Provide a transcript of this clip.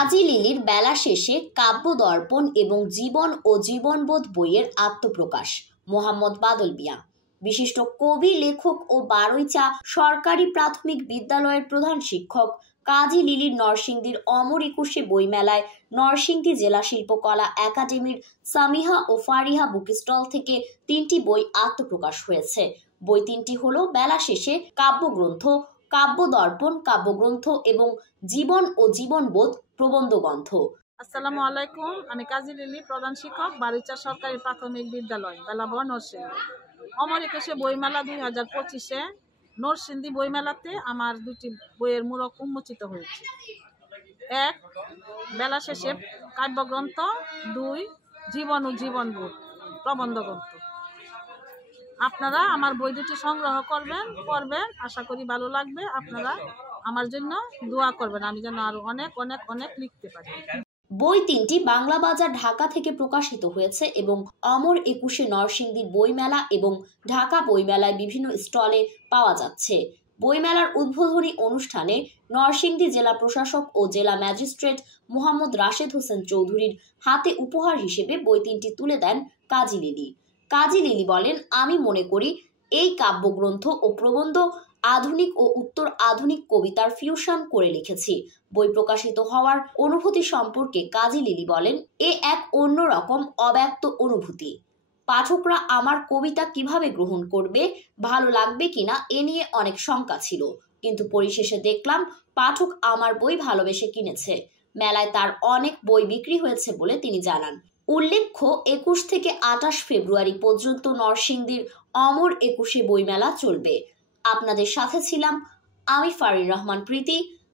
কাজী লিলির বেলা শেষে কাব্যদর্পণ এবং জীবন ও জীবনবোধ বইয়ের আত্মপ্রকাশ। মোহাম্মদ বাদল মিয়া। বিশিষ্ট কবি, লেখক ও বারৈচা সরকারি প্রাথমিক বিদ্যালয়ের প্রধান শিক্ষক কাজী লিলির নরসিংদীর অমর একুশে বইমেলায় নরসিংদী জেলা শিল্পকলা একাডেমির সামিহা ও ফারিহা বুক স্টল থেকে 3টি বই আত্মপ্রকাশ হয়েছে। বই 3টি হলো বেলা শেষে কাব্যগ্রন্থ, কাব্যদর্পণ কাব্যগ্রন্থ এবং জীবন ও জীবনবোধ প্রবন্ধ গ্রন্থ। আসসালামু আলাইকুম, আমি কাজী লিলি, প্রধান শিক্ষক, বারৈচা সরকারি প্রাথমিক বিদ্যালয়, বেলাবর, নরসিংদী। অমর একুশে বইমেলা 2025-এ নরসিংদী বইমেলাতে আমার 2টি বইয়ের মূলক উন্মোচিত হয়েছে। 1, বেলা শেষে কাব্যগ্রন্থ, 2, জীবন ও জীবনবোধ প্রবন্ধ গ্রন্থ। আপনারা আমার বই 2টি সংগ্রহ করবেন, আশা করি ভালো লাগবে। আপনারা আমার জন্য দোয়া করবেন, আমি যেন আরো অনেক অনেক অনেক লিখতে পারি। বই 3টি বাংলা বাজার ঢাকা থেকে প্রকাশিত হয়েছে এবং অমর একুশে নরসিংদীর বইমেলা এবং ঢাকা বইমেলায় বিভিন্ন স্টলে পাওয়া যাচ্ছে। বইমেলার উদ্বোধনী অনুষ্ঠানে নরসিংদী জেলা প্রশাসক ও জেলা ম্যাজিস্ট্রেট মোহাম্মদ রাশেদ হোসেন চৌধুরীর হাতে উপহার হিসেবে বই 3টি তুলে দেন কাজী লিলি। কাজী লিলি বলেন, আমি মনে করি এই কাব্যগ্রন্থ ও প্রবন্ধ আধুনিক ও উত্তর আধুনিক কবিতার ফিউশন করে লিখেছি। বই প্রকাশিত হওয়ার অনুভূতি সম্পর্কে কাজী লিলি বলেন, এ এক অন্যরকম অব্যক্ত অনুভূতি। পাঠকরা আমার কবিতা কিভাবে গ্রহণ করবে, ভালো লাগবে কিনা এ নিয়ে অনেক শঙ্কা ছিল, কিন্তু পরিশেষে দেখলাম পাঠক আমার বই ভালোবেসে কিনেছে। মেলায় তার অনেক বই বিক্রি হয়েছে বলে তিনি জানান। উল্লেখ্য, 21 থেকে 28 ফেব্রুয়ারি পর্যন্ত নরসিংদীর অমর একুশে বইমেলা চলবে। আপনাদের সাথে ছিলাম আমি ফারির রহমান প্রীতি।